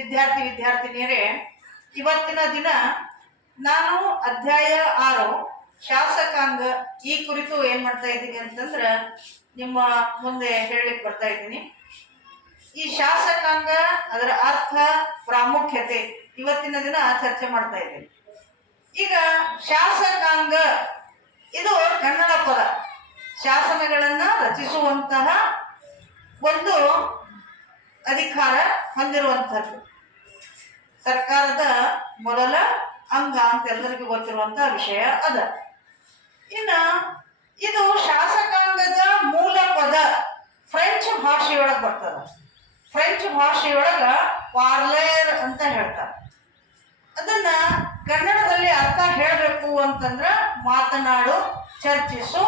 ವಿದ್ಯಾರ್ಥಿನಿಯರೇ, ಇವತ್ತಿನ ದಿನ ನಾನು ಅಧ್ಯಾಯ 6 ಶಾಸಕಾಂಗ ಈ ಕುರಿತು ಏನ್ ಮಾಡ್ತಾ ಇದ್ದೀನಿ ಅಂತಂದ್ರೆ ನಿಮ್ಮ ಮುಂದೆ ಹೇಳಲಿಕ್ಕೆ ಬರ್ತಾ ಇದ್ದೀನಿ. ಈ ಶಾಸಕಾಂಗ, ಅದರ ಅರ್ಥ, ಪ್ರಾಮುಖ್ಯತೆ ಇವತ್ತಿನ ದಿನ ಚರ್ಚೆ ಮಾಡ್ತಾ ಇದ್ದೀನಿ. ಈಗ ಶಾಸಕಾಂಗ ಇದು ಕನ್ನಡ ಪದ. ಶಾಸನಗಳನ್ನ ರಚಿಸುವಂತಹ ಒಂದು ಅಧಿಕಾರ ಹೊಂದಿರುವಂಥದ್ದು, ಸರ್ಕಾರದ ಮೊದಲ ಅಂಗ ಅಂತ ಎಲ್ಲರಿಗೂ ಗೊತ್ತಿರುವಂತಹ ವಿಷಯ ಅದ. ಇನ್ನ ಇದು ಶಾಸಕಾಂಗದ ಮೂಲ ಪದ ಫ್ರೆಂಚ್ ಭಾಷೆಯೊಳಗೆ ಬರ್ತದ. ಫ್ರೆಂಚ್ ಭಾಷೆಯೊಳಗ ಪಾರ್ಲೇರ್ ಅಂತ ಹೇಳ್ತಾರೆ. ಅದನ್ನ ಕನ್ನಡದಲ್ಲಿ ಅರ್ಥ ಹೇಳಬೇಕು ಅಂತಂದ್ರ ಮಾತನಾಡು, ಚರ್ಚಿಸು,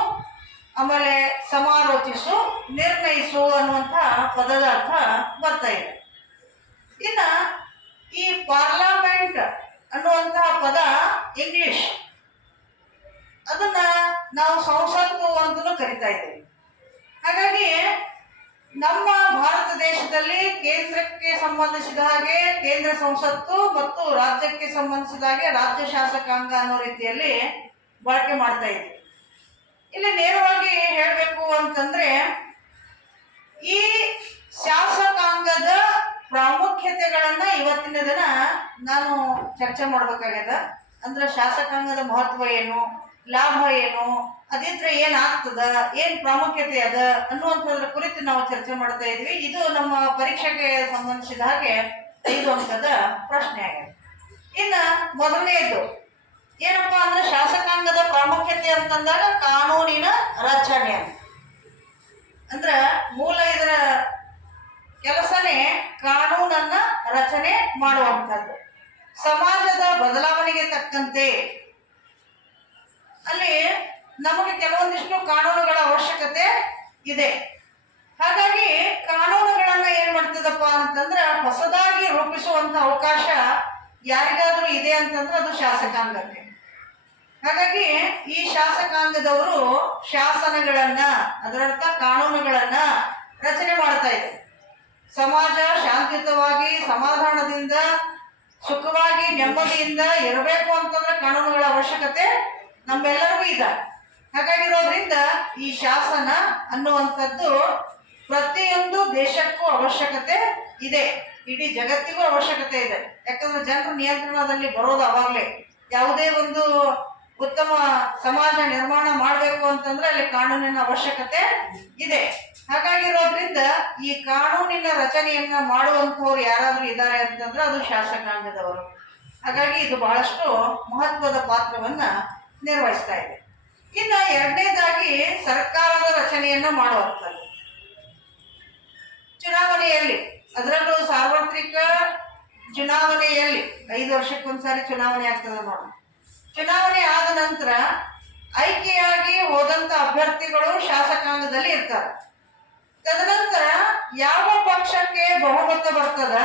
ಆಮೇಲೆ ಸಮಾಲೋಚಿಸು, ನಿರ್ಣಯಿಸು ಅನ್ನುವಂಥ ಪದದ ಅರ್ಥ ಬರ್ತಾ ಇದೆ. ಇನ್ನ ಈ ಪಾರ್ಲಿಮೆಂಟ್ ಅನ್ನುವಂತಹ ಪದ ಇಂಗ್ಲಿಷ್, ಅದನ್ನ ನಾವು ಸಂಸತ್ತು ಅಂತಲೂ ಕರಿತಾ ಇದ್ದೀವಿ. ಹಾಗಾಗಿ ನಮ್ಮ ಭಾರತ ದೇಶದಲ್ಲಿ ಕೇಂದ್ರಕ್ಕೆ ಸಂಬಂಧಿಸಿದ ಹಾಗೆ ಕೇಂದ್ರ ಸಂಸತ್ತು ಮತ್ತು ರಾಜ್ಯಕ್ಕೆ ಸಂಬಂಧಿಸಿದ ಹಾಗೆ ರಾಜ್ಯ ಶಾಸಕಾಂಗ ಅನ್ನೋ ರೀತಿಯಲ್ಲಿ ಬಳಕೆ ಮಾಡ್ತಾ ಇದ್ದೀವಿ. ಇಲ್ಲಿ ನೇರವಾಗಿ ಹೇಳಬೇಕು ಅಂತಂದ್ರೆ ಈ ಶಾಸಕಾಂಗದ ಪ್ರಾಮುಖ್ಯತೆಗಳನ್ನ ಇವತ್ತಿನ ದಿನ ನಾನು ಚರ್ಚೆ ಮಾಡ್ಬೇಕಾಗ್ಯದ. ಅಂದ್ರೆ ಶಾಸಕಾಂಗದ ಮಹತ್ವ ಏನು, ಲಾಭ ಏನು, ಅದಿದ್ರೆ ಏನಾಗ್ತದ, ಏನ್ ಪ್ರಾಮುಖ್ಯತೆ ಅದ ಅನ್ನುವಂಥದ್ರ ಕುರಿತು ನಾವು ಚರ್ಚೆ ಮಾಡ್ತಾ ಇದ್ವಿ. ಇದು ನಮ್ಮ ಪರೀಕ್ಷೆಗೆ ಸಂಬಂಧಿಸಿದ ಹಾಗೆ 5 ಅಂಕದ ಪ್ರಶ್ನೆ ಆಗಿದೆ. ಇನ್ನ ಮೊದಲನೆಯದು ಏನಪ್ಪಾ ಅಂದ್ರೆ ಶಾಸಕಾಂಗದ ಪ್ರಾಮುಖ್ಯತೆ ಅಂತಂದಾಗ ಕಾನೂನಿನ ರಚನೆ ಅಂದ್ರ ಮೂಲ ಇದರ ಕೆಲಸನೇ ಕಾನೂನನ್ನ ರಚನೆ ಮಾಡುವಂಥದ್ದು. ಸಮಾಜದ ಬದಲಾವಣೆಗೆ ತಕ್ಕಂತೆ ಅಲ್ಲಿ ನಮಗೆ ಕೆಲವೊಂದಿಷ್ಟು ಕಾನೂನುಗಳ ಅವಶ್ಯಕತೆ ಇದೆ. ಹಾಗಾಗಿ ಕಾನೂನುಗಳನ್ನ ಏನ್ ಮಾಡ್ತದಪ್ಪ ಅಂತಂದ್ರೆ ಹೊಸದಾಗಿ ರೂಪಿಸುವಂತ ಅವಕಾಶ ಯಾರಿಗಾದ್ರೂ ಇದೆ ಅಂತಂದ್ರೆ ಅದು ಶಾಸಕಾಂಗಕ್ಕೆ. ಹಾಗಾಗಿ ಈ ಶಾಸಕಾಂಗದವರು ಶಾಸನಗಳನ್ನ, ಅದರರ್ಥ ಕಾನೂನುಗಳನ್ನ ರಚನೆ ಮಾಡ್ತಾ ಇದ್ದಾರೆ. ಸಮಾಜ ಶಾಂತಿಯುತವಾಗಿ ಸಮಾಧಾನದಿಂದ ಸುಖವಾಗಿ ನೆಮ್ಮದಿಯಿಂದ ಇರಬೇಕು ಅಂತಂದ್ರೆ ಕಾನೂನುಗಳ ಅವಶ್ಯಕತೆ ನಮ್ಮೆಲ್ಲರಿಗೂ ಇದೆ. ಹಾಗಾಗಿರೋದ್ರಿಂದ ಈ ಶಾಸನ ಅನ್ನುವಂಥದ್ದು ಪ್ರತಿಯೊಂದು ದೇಶಕ್ಕೂ ಅವಶ್ಯಕತೆ ಇದೆ, ಇಡೀ ಜಗತ್ತಿಗೂ ಅವಶ್ಯಕತೆ ಇದೆ. ಯಾಕಂದ್ರೆ ಜನರ ನಿಯಂತ್ರಣದಲ್ಲಿ ಬರೋದು ಅವಾಗಲೇ. ಯಾವುದೇ ಒಂದು ಉತ್ತಮ ಸಮಾಜ ನಿರ್ಮಾಣ ಮಾಡಬೇಕು ಅಂತಂದ್ರೆ ಅಲ್ಲಿ ಕಾನೂನಿನ ಅವಶ್ಯಕತೆ ಇದೆ. ಹಾಗಾಗಿರೋದ್ರಿಂದ ಈ ಕಾನೂನಿನ ರಚನೆಯನ್ನ ಮಾಡುವಂಥವ್ರು ಯಾರಾದ್ರೂ ಇದ್ದಾರೆ ಅಂತಂದ್ರೆ ಅದು ಶಾಸಕಾಂಗದವರು. ಹಾಗಾಗಿ ಇದು ಬಹಳಷ್ಟು ಮಹತ್ವದ ಪಾತ್ರವನ್ನ ನಿರ್ವಹಿಸ್ತಾ ಇದೆ. ಇನ್ನು ಎರಡನೇದಾಗಿ ಸರ್ಕಾರದ ರಚನೆಯನ್ನ ಮಾಡುವಂಥದ್ದು. ಚುನಾವಣೆಯಲ್ಲಿ, ಅದರಲ್ಲೂ ಸಾರ್ವತ್ರಿಕ ಚುನಾವಣೆಯಲ್ಲಿ 5 ವರ್ಷಕ್ಕೊಂದ್ಸಾರಿ ಚುನಾವಣೆ ಆಗ್ತದೆ ನೋಡಿ. ಚುನಾವಣೆ ಆದ ನಂತರ ಆಯ್ಕೆಯಾಗಿ ಹೋದಂತ ಅಭ್ಯರ್ಥಿಗಳು ಶಾಸಕಾಂಗದಲ್ಲಿ ಇರ್ತಾರೆ. ತದನಂತರ ಯಾವ ಪಕ್ಷಕ್ಕೆ ಬಹುಮತ ಬರ್ತದ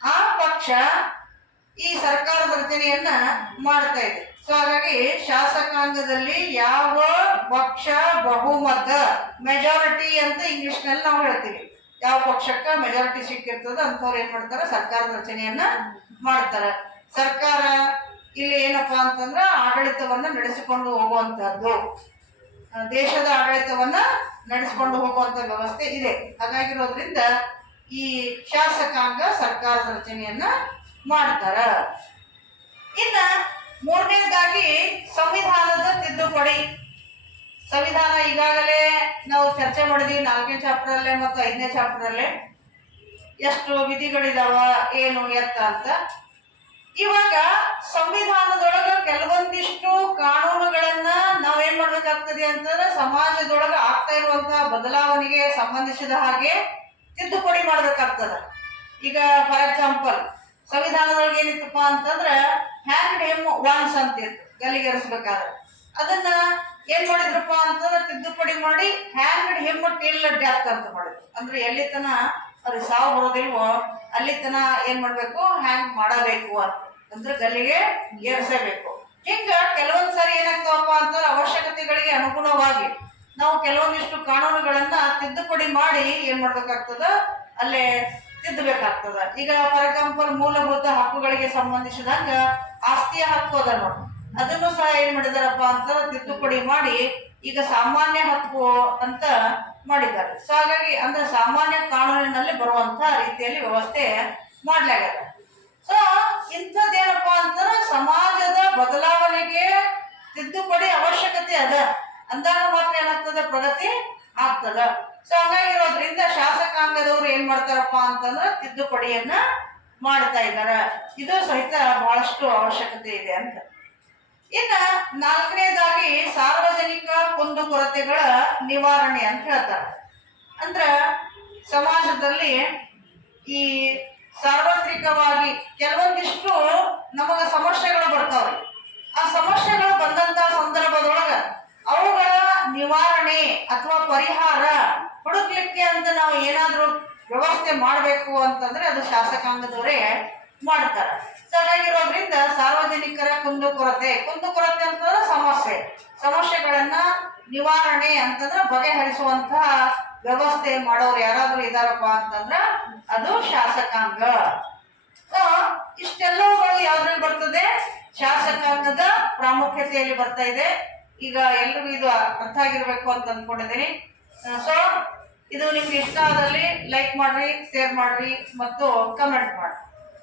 ಆ ಪಕ್ಷ ಈ ಸರ್ಕಾರದ ರಚನೆಯನ್ನ ಮಾಡ್ತಾ ಇದೆ. ಸೊ ಹಾಗಾಗಿ ಶಾಸಕಾಂಗದಲ್ಲಿ ಯಾವ ಪಕ್ಷ ಬಹುಮತ, ಮೆಜಾರಿಟಿ ಅಂತ ಇಂಗ್ಲಿಷ್ ನಲ್ಲಿ ನಾವು ಹೇಳ್ತೀವಿ, ಯಾವ ಪಕ್ಷಕ್ಕ ಮೆಜಾರಿಟಿ ಸಿಕ್ಕಿರ್ತದ ಅಂಥವ್ರು ಏನ್ ಮಾಡ್ತಾರೆ, ಸರ್ಕಾರದ ರಚನೆಯನ್ನ ಮಾಡ್ತಾರೆ. ಸರ್ಕಾರ ಇಲ್ಲಿ ಏನಪ್ಪಾ ಅಂತಂದ್ರೆ ಆಡಳಿತವನ್ನ ನಡೆಸಿಕೊಂಡು ಹೋಗುವಂತಹದ್ದು, ದೇಶದ ಆಡಳಿತವನ್ನ ನಡೆಸಿಕೊಂಡು ಹೋಗುವಂತ ವ್ಯವಸ್ಥೆ ಇದೆ. ಹಾಗಾಗಿರೋದ್ರಿಂದ ಈ ಶಾಸಕಾಂಗ ಸರ್ಕಾರದ ರಚನೆಯನ್ನ ಮಾಡ್ತಾರ. ಇನ್ನ ಮೂರನೇದಾಗಿ ಸಂವಿಧಾನದ ತಿದ್ದುಪಡಿ. ಸಂವಿಧಾನ ಈಗಾಗಲೇ ನಾವು ಚರ್ಚೆ ಮಾಡಿದ್ವಿ 4ನೇ ಚಾಪ್ಟರ್ ಅಲ್ಲೇ ಮತ್ತು 5ನೇ ಚಾಪ್ಟರ್ ಅಲ್ಲೇ ಎಷ್ಟು ವಿಧಿಗಳಿದಾವ, ಏನು ಎತ್ತ ಅಂತ. ಇವಾಗ ಸಂವಿಧಾನದೊಳಗ ಕೆಲವೊಂದಿಷ್ಟು ಕಾನೂನುಗಳನ್ನ ನಾವೇನ್ ಮಾಡ್ಬೇಕಾಗ್ತದೆ ಅಂತಂದ್ರೆ ಸಮಾಜದೊಳಗ ಆಗ್ತಾ ಇರುವಂತಹ ಬದಲಾವಣೆಗೆ ಸಂಬಂಧಿಸಿದ ಹಾಗೆ ತಿದ್ದುಪಡಿ ಮಾಡ್ಬೇಕಾಗ್ತದ. ಈಗ ಫಾರ್ ಎಕ್ಸಾಂಪಲ್ ಸಂವಿಧಾನದೊಳಗೆ ಏನಿತ್ತಪ್ಪ ಅಂತಂದ್ರೆ ಹ್ಯಾಂಡ್ ಹಿಮ್ ಒನ್ಸ್ ಅಂತ ಇತ್ತು, ಗಲ್ಲಿಗೇರಿಸ್ಬೇಕಾದ್ರೆ. ಅದನ್ನ ಏನ್ ಮಾಡಿದ್ರಪ್ಪ ಅಂತಂದ್ರೆ ತಿದ್ದುಪಡಿ ಮಾಡಿ ಹ್ಯಾಂಡ್ ಹಿಮ್ ಟಿಲ್ ಡೆತ್ ಅಂತ ಮಾಡಿದ್ರು. ಅಂದ್ರೆ ಎಲ್ಲಿ ತನ ಅವ್ರಿಗೆ ಸಾವು ಬರೋದಿಲ್ವೋ ಅಲ್ಲಿ ತನ ಏನ್ ಮಾಡ್ಬೇಕು, ಹ್ಯಾಂಗ್ ಮಾಡಬೇಕು ಅಂತ, ಅಂದ್ರೆ ಗಲ್ಲಿಗೆ ಏರಿಸಬೇಕು. ಹಿಂಗ ಕೆಲವೊಂದ್ಸರಿ ಏನಾಗ್ತಾವಪ್ಪ ಅಂತಂದ್ರೆ ಅವಶ್ಯಕತೆಗಳಿಗೆ ಅನುಗುಣವಾಗಿ ನಾವು ಕೆಲವೊಂದಿಷ್ಟು ಕಾನೂನುಗಳನ್ನ ತಿದ್ದುಪಡಿ ಮಾಡಿ ಏನ್ ಮಾಡ್ಬೇಕಾಗ್ತದ, ಅಲ್ಲೇ ತಿದ್ದಬೇಕಾಗ್ತದ. ಈಗ ಫಾರ್ ಎಕ್ಸಾಂಪಲ್ ಮೂಲಭೂತ ಹಕ್ಕುಗಳಿಗೆ ಸಂಬಂಧಿಸಿದಂಗ ಆಸ್ತಿಯ ಹಕ್ಕು ಅದ ನೋಡಿ, ಅದನ್ನು ಸಹ ಏನ್ ಮಾಡಿದಾರಪ್ಪ ಅಂತ ತಿದ್ದುಪಡಿ ಮಾಡಿ ಈಗ ಸಾಮಾನ್ಯ ಹಕ್ಕು ಅಂತ ಮಾಡಿದ್ದಾರೆ. ಸೊ ಹಾಗಾಗಿ ಅಂದ್ರೆ ಸಾಮಾನ್ಯ ಕಾನೂನಿನಲ್ಲಿ ಬರುವಂತಹ ರೀತಿಯಲ್ಲಿ ವ್ಯವಸ್ಥೆ ಮಾಡ್ಲಾಗ್ಯದ. ಸೊ ಇಂಥದ್ದೇನಪ್ಪ ಅಂತಂದ್ರೆ ಸಮಾಜದ ಬದಲಾವಣೆಗೆ ತಿದ್ದುಪಡಿ ಅವಶ್ಯಕತೆ ಅದ ಅಂದಾಗ ಮಾತ್ರ ಏನಾಗ್ತದೆ, ಪ್ರಗತಿ ಆಗ್ತದ. ಸೊ ಹಾಗಾಗಿರೋದ್ರಿಂದ ಶಾಸಕಾಂಗದವರು ಏನ್ ಮಾಡ್ತಾರಪ್ಪ ಅಂತಂದ್ರೆ ತಿದ್ದುಪಡಿಯನ್ನ ಮಾಡ್ತಾ ಇದ್ದಾರೆ. ಇದು ಸಹಿತ ಬಹಳಷ್ಟು ಅವಶ್ಯಕತೆ ಇದೆ ಅಂತ. ಇನ್ನ ನಾಲ್ಕನೇದಾಗಿ ಸಾರ್ವಜನಿಕ ಕುಂದುಕೊರತೆಗಳ ನಿವಾರಣೆ ಅಂತ ಹೇಳ್ತಾರೆ. ಅಂದ್ರ ಸಮಾಜದಲ್ಲಿ ಈ ಸಾರ್ವತ್ರಿಕವಾಗಿ ಕೆಲವೊಂದಿಷ್ಟು ನಮಗ ಸಮಸ್ಯೆಗಳು ಬರ್ತಾವ್ರಿ. ಆ ಸಮಸ್ಯೆಗಳು ಬಂದಂತ ಸಂದರ್ಭದೊಳಗ ಅವುಗಳ ನಿವಾರಣೆ ಅಥವಾ ಪರಿಹಾರ ಹುಡುಕ್ಲಿಕ್ಕೆ ಅಂತ ನಾವು ಏನಾದ್ರೂ ವ್ಯವಸ್ಥೆ ಮಾಡಬೇಕು ಅಂತಂದ್ರೆ ಅದು ಶಾಸಕಾಂಗದವರೇ ಮಾಡ್ತಾರ. ಸೊ ಹಾಗಾಗಿರೋದ್ರಿಂದ ಸಾರ್ವಜನಿಕರ ಕುಂದುಕೊರತೆ ಅಂತಂದ್ರೆ ಸಮಸ್ಯೆಗಳನ್ನ ನಿವಾರಣೆ ಅಂತಂದ್ರೆ ಬಗೆಹರಿಸುವಂತಹ ವ್ಯವಸ್ಥೆ ಮಾಡೋರು ಯಾರಾದ್ರೂ ಇದಾರಪ್ಪ ಅಂತಂದ್ರ ಅದು ಶಾಸಕಾಂಗ. ಸೊ ಇಷ್ಟೆಲ್ಲವುಗಳು ಯಾವ್ದ್ರಲ್ಲಿ ಬರ್ತದೆ, ಶಾಸಕಾಂಗದ ಪ್ರಾಮುಖ್ಯತೆಯಲ್ಲಿ ಬರ್ತಾ ಇದೆ. ಈಗ ಎಲ್ರಿಗೂ ಇದು ಅರ್ಥ ಆಗಿರ್ಬೇಕು ಅಂತ ಅಂದ್ಕೊಂಡಿದ್ದೀನಿ. ಸೊ ಇದು ನಿಮ್ಗೆ ಇಷ್ಟ ಆದಲ್ಲಿ ಲೈಕ್ ಮಾಡ್ರಿ, ಶೇರ್ ಮಾಡ್ರಿ ಮತ್ತು ಕಮೆಂಟ್ ಮಾಡ್ರಿ.